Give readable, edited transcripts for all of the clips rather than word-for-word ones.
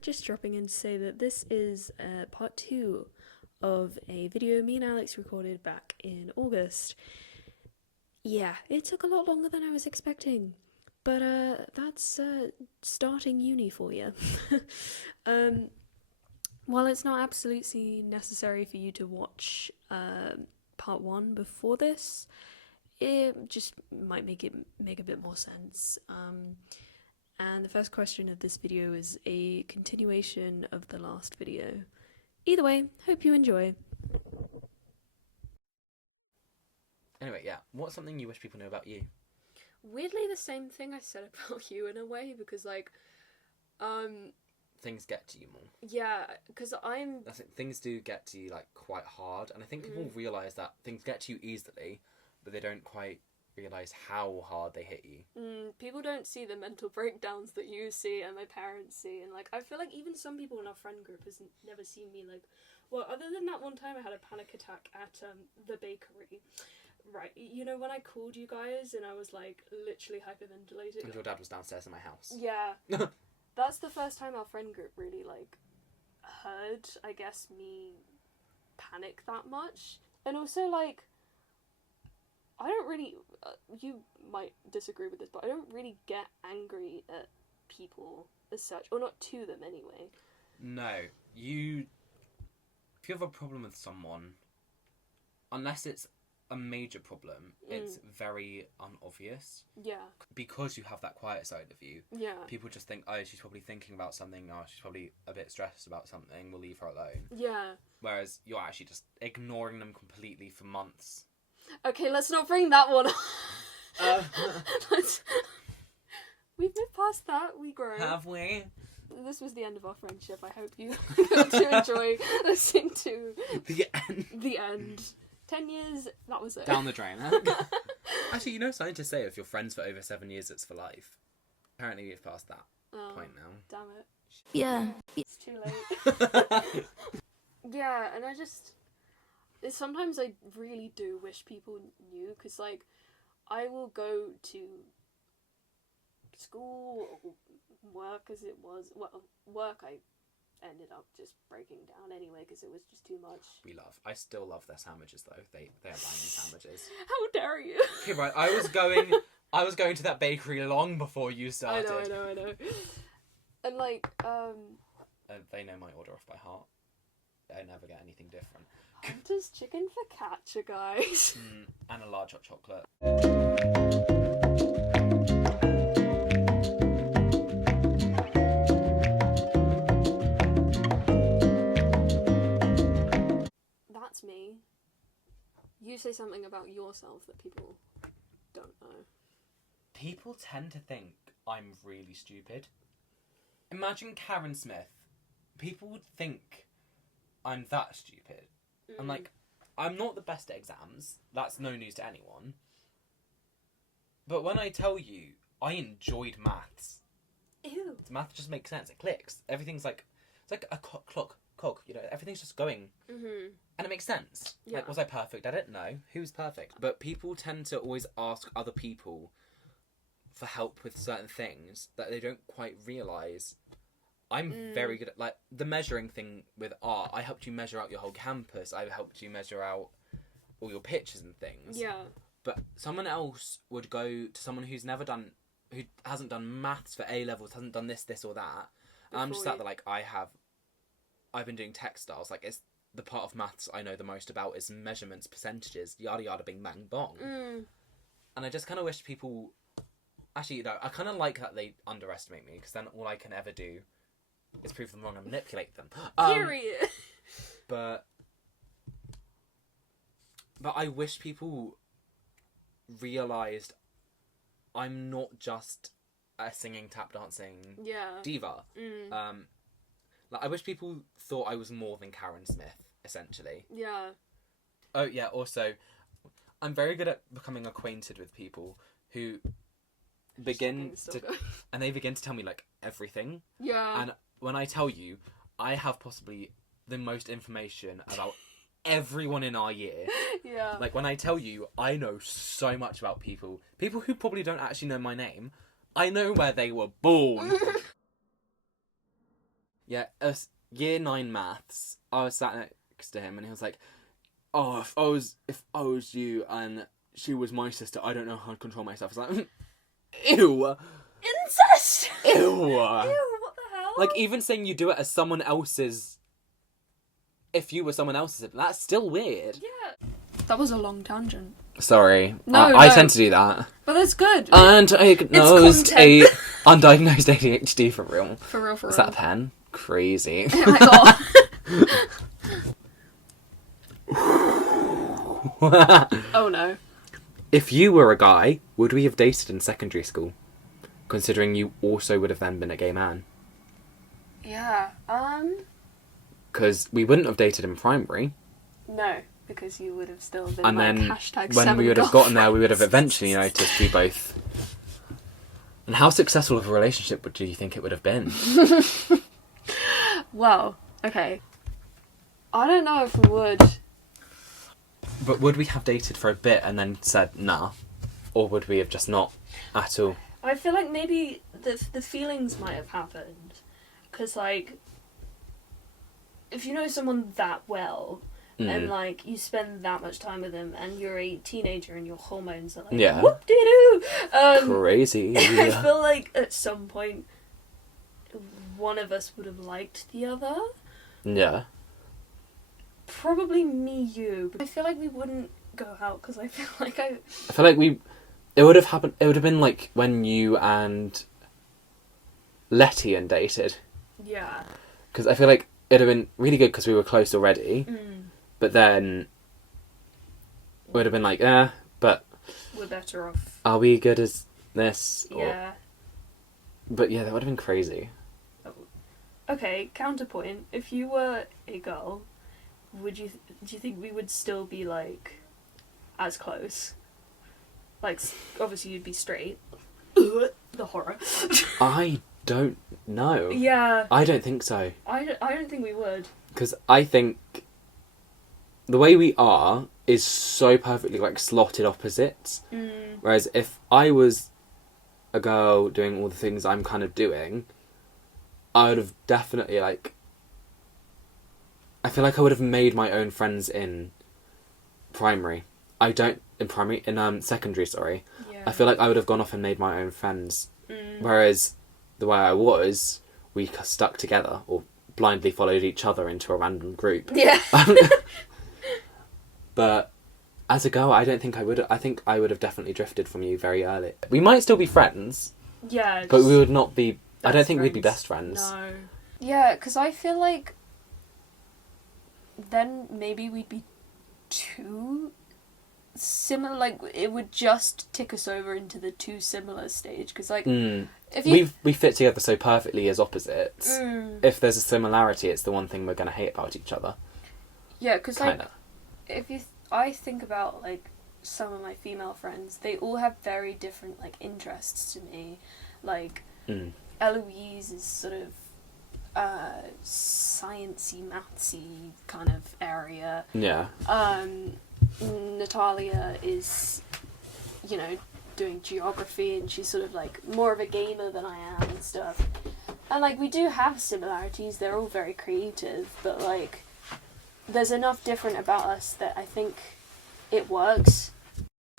Just dropping in to say that this is part 2 of a video me and Alex recorded back in August. Yeah, it took a lot longer than I was expecting, but that's starting uni for you. While it's not absolutely necessary for you to watch part 1 before this, it just might make a bit more sense. And the first question of this video is a continuation of the last video. Either way, hope you enjoy. Anyway, yeah, what's something you wish people knew about you? Weirdly, the same thing I said about you in a way, because Things get to you more. yeah, because I think things do get to you, like, quite hard, and I think people realise that things get to you easily, but they don't quite realise how hard they hit you. People don't see the mental breakdowns that you see and my parents see, and like I feel like even some people in our friend group has never seen me like, well, other than that one time I had a panic attack at the bakery, right? You know, when I called you guys and I was like literally hyperventilating. And your dad was downstairs in my house. Yeah. That's the first time our friend group really like heard, I guess, me panic that much. And also like, I don't really, you might disagree with this, but I don't really get angry at people as such, or not to them anyway. No, if you have a problem with someone, unless it's a major problem, it's very unobvious. Yeah. Because you have that quiet side of you. Yeah. People just think, oh, she's probably thinking about something, or she's probably a bit stressed about something, we'll leave her alone. Yeah. Whereas you're actually just ignoring them completely for months. Okay, let's not bring that one up. We've moved past that, we grow. Have we? This was the end of our friendship. I hope you got to enjoy listening to The end. the end. 10 years, that was it. Down the drain, huh? Actually, you know, scientists say if you're friends for over 7 years, it's for life. Apparently we've passed that point now. Damn it. Yeah. It's too late. Yeah, and sometimes I really do wish people knew, because, like, I will go to school or work as it was. Well, work I ended up just breaking down anyway, because it was just too much. I still love their sandwiches, though. They are banging sandwiches. How dare you? Okay, right, I was going to that bakery long before you started. I know. And, like, They know my order off by heart. I never get anything different. Hunter's chicken focaccia, guys. And a large hot chocolate. That's me. You say something about yourself that people don't know. People tend to think I'm really stupid. Imagine Karen Smith. People would think I'm that stupid. I'm like, I'm not the best at exams. That's no news to anyone. But when I tell you, I enjoyed maths. Ew. Math just makes sense. It clicks. Everything's like, it's like a cog, you know, everything's just going. And it makes sense. Yeah. Like, was I perfect? I don't know. Who's perfect? But people tend to always ask other people for help with certain things that they don't quite realise. I'm very good at, like, the measuring thing with art. I helped you measure out your whole campus. I helped you measure out all your pictures and things. Yeah. But someone else would go to someone who hasn't done maths for A-levels, hasn't done this or that. And I'm just sat there like, I've been doing textiles. Like, it's the part of maths I know the most about is measurements, percentages, yada yada, bing bang bong. And I just kind of wish people... Actually, you know, I kind of like that they underestimate me, because then all I can ever do is prove them wrong and manipulate them. Period. But I wish people realised I'm not just a singing, tap dancing diva. Like, I wish people thought I was more than Karen Smith, essentially. Yeah. Oh, yeah, also, I'm very good at becoming acquainted with people who begin to tell me, like, everything. Yeah. And when I tell you, I have possibly the most information about everyone in our year. Yeah. Like, when I tell you, I know so much about people who probably don't actually know my name. I know where they were born. Yeah, year 9 maths. I was sat next to him and he was like, "Oh, if I was you and she was my sister, I don't know how to control myself." I was like, ew. Incest! Ew. Ew, what the hell? Like, even saying you do it as someone else's... If you were someone else's, that's still weird. Yeah. That was a long tangent. Sorry. No, I no. tend to do that. But that's good. Undiagnosed undiagnosed ADHD for real. For real, for real. Is that a pen? Crazy. Oh my god. Oh no. If you were a guy, would we have dated in secondary school? Considering you also would have then been a gay man. Yeah. Because we wouldn't have dated in primary. No, because you would have still been And like then hashtag when we would have gotten there, we would have eventually noticed we both... And how successful of a relationship do you think it would have been? Well, okay. I don't know if we would. But would we have dated for a bit and then said nah? Or would we have just not at all? I feel like maybe the feelings might have happened. Because, like, if you know someone that well, and, like, you spend that much time with them, and you're a teenager and your hormones are like, Yeah. whoop-de-doo! Crazy. I feel like at some point, one of us would have liked the other. Yeah. Probably me, you. But I feel like we wouldn't go out, because I feel like I feel like it would have happened, it would have been like when you and Letty dated. Yeah. Because I feel like it'd have been really good because we were close already. But then it would have been like, but... We're better off. Are we good as this? Yeah. Or... But yeah, that would have been crazy. Okay, counterpoint. If you were a girl, do you think we would still be, like, as close? Like, obviously you'd be straight. The horror. I don't know. Yeah. I don't think so. I don't think we would. Because I think the way we are is so perfectly, like, slotted opposites. Whereas if I was a girl doing all the things I'm kind of doing, I would have definitely, like... I feel like I would have made my own friends in primary. In secondary, sorry. Yeah. I feel like I would have gone off and made my own friends. Whereas the way I was, we stuck together or blindly followed each other into a random group. Yeah. But as a girl, I don't think I would. I think I would have definitely drifted from you very early. We might still be friends. Yeah. But we would not be... I don't think friends. we'd be best friends. No. Yeah, because I feel like then maybe we'd be too similar. Like, it would just tick us over into the too similar stage. Because, like, if you... We fit together so perfectly as opposites. If there's a similarity, it's the one thing we're going to hate about each other. Yeah, because, like, if you... I think about, like, some of my female friends, they all have very different, like, interests to me. Like, Eloise is sort of sciencey, mathsy kind of area. Yeah. Natalia is, you know, doing geography, and she's sort of, like, more of a gamer than I am and stuff. And, like, we do have similarities. They're all very creative, but, like, there's enough different about us that I think it works.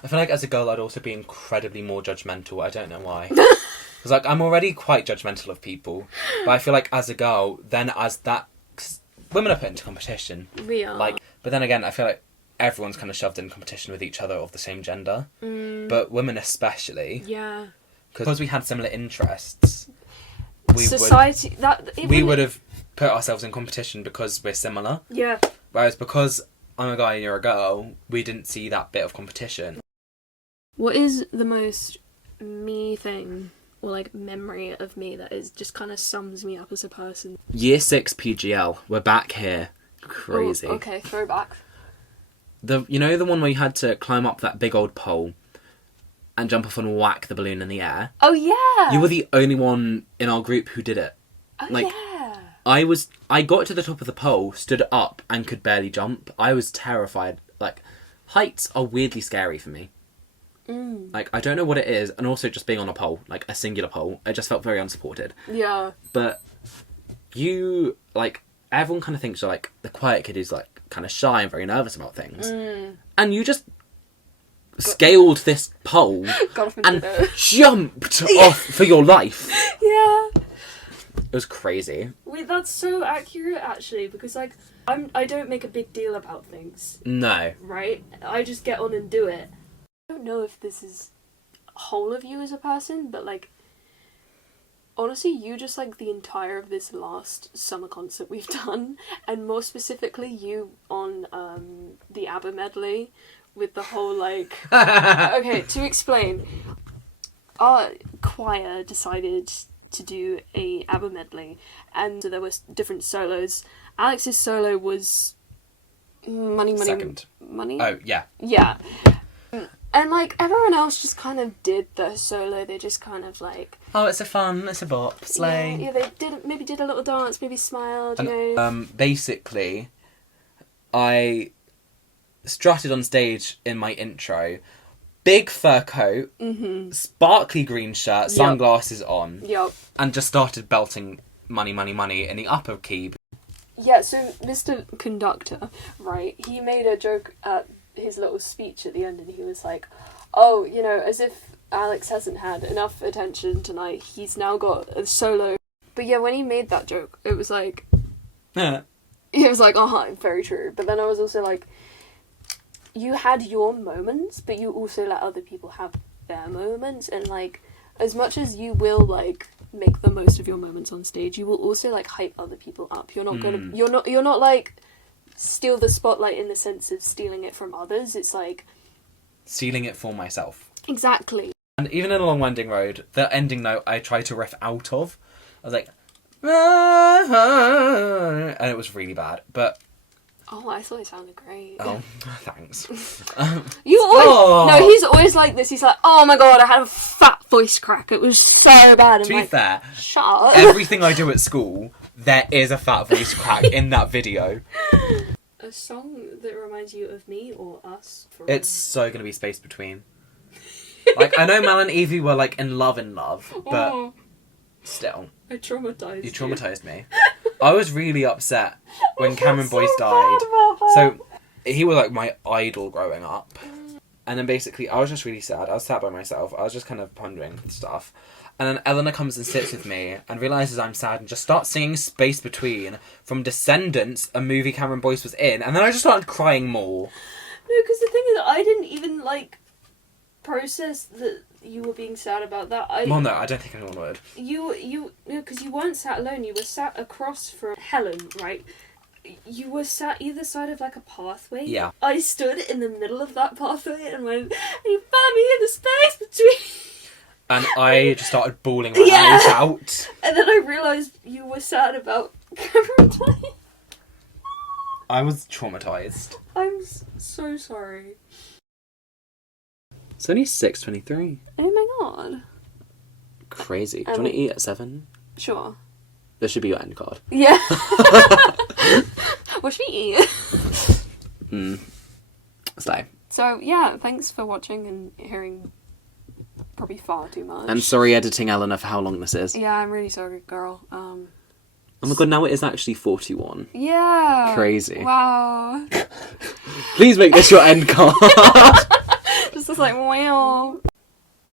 I feel like as a girl I'd also be incredibly more judgmental. I don't know why. Because, like, I'm already quite judgmental of people. But I feel like as a girl, then as that... Cause women are put into competition. We are. Like, but then again, I feel like everyone's kind of shoved in competition with each other of the same gender. But women especially. Yeah. Because we had similar interests. We would have put ourselves in competition because we're similar. Yeah. Whereas because I'm a guy and you're a girl, we didn't see that bit of competition. What is the most me thing, or, like, memory of me that is just kind of sums me up as a person? Year 6 PGL. We're back here. Crazy. Oh, okay, throwback. You know the one where you had to climb up that big old pole and jump off and whack the balloon in the air? Oh, yeah! You were the only one in our group who did it. Oh, like, yeah! I got to the top of the pole, stood up, and could barely jump. I was terrified. Like, heights are weirdly scary for me. Like, I don't know what it is, and also just being on a pole, like a singular pole, it just felt very unsupported. Yeah. But you, like, everyone kind of thinks you're, like, the quiet kid who's, like, kind of shy and very nervous about things. And you just scaled this pole and jumped off for your life. Yeah. It was crazy. Wait, that's so accurate, actually, because, like, I don't make a big deal about things. No. Right? I just get on and do it. I don't know if this is whole of you as a person, but, like, honestly, you just, like, the entire of this last summer concert we've done, and more specifically, you on, the ABBA medley, with the whole, like... Okay, to explain, our choir decided to do a ABBA medley, and so there were different solos. Alex's solo was... Money. Second. Money? Oh, yeah. Yeah. And, like, everyone else just kind of did their solo. They just kind of, like... Oh, it's a bop, slay. Yeah, they did a little dance, maybe smiled, you know. Basically, I strutted on stage in my intro. Big fur coat, sparkly green shirt, sunglasses on. Yep. And just started belting money in the upper key. Yeah, so Mr. Conductor, right, he made a joke at his little speech at the end, and he was like, oh, you know, as if Alex hasn't had enough attention tonight, he's now got a solo. But yeah, when he made that joke, it was like... He was like, very true. But then I was also like, you had your moments, but you also let other people have their moments, and, like, as much as you will, like, make the most of your moments on stage, you will also, like, hype other people up. You're not gonna... You're not, like, steal the spotlight in the sense of stealing it from others. It's, like... Stealing it for myself. Exactly. And even in A Long Winding Road, the ending note I tried to riff out of, I was like... And it was really bad, but... Oh, I thought it sounded great. Oh, thanks. You always... No, he's always like this. He's like, oh my god, I had a fat voice crack. It was so bad. To be fair, shut up. Everything I do at school, there is a fat voice crack in that video. A song that reminds you of me or us? It's so going to be Space Between. Like, I know Mel and Evie were, like, in love, but still. I traumatised you. Traumatised me. I was really upset when Cameron Boyce so died. bad. So, he was, like, my idol growing up. And then basically, I was just really sad. I was sat by myself. I was just kind of pondering stuff. And then Eleanor comes and sits with me and realises I'm sad and just starts singing Space Between from Descendants, a movie Cameron Boyce was in. And then I just started crying more. No, because the thing is, I didn't even, like, process that you were being sad about that. Well, no, I don't think anyone would. Because you weren't sat alone. You were sat across from Helen, right? You were sat either side of, like, a pathway. Yeah. I stood in the middle of that pathway and went, you found me in the space between... And I just started bawling my eyes out. And then I realised you were sad about Cameron dying. I was traumatised. I'm so sorry. It's only 6:23. Oh my god. Crazy. Do you want to eat at 7? Sure. This should be your end card. Yeah. What should we eat? Stay. So, yeah, thanks for watching and hearing probably far too much. I'm sorry editing Eleanor for how long this is. Yeah, I'm really sorry, girl. Oh my god, now it is actually 41. Yeah. Crazy. Wow. Please make this your end card. Just like, wow.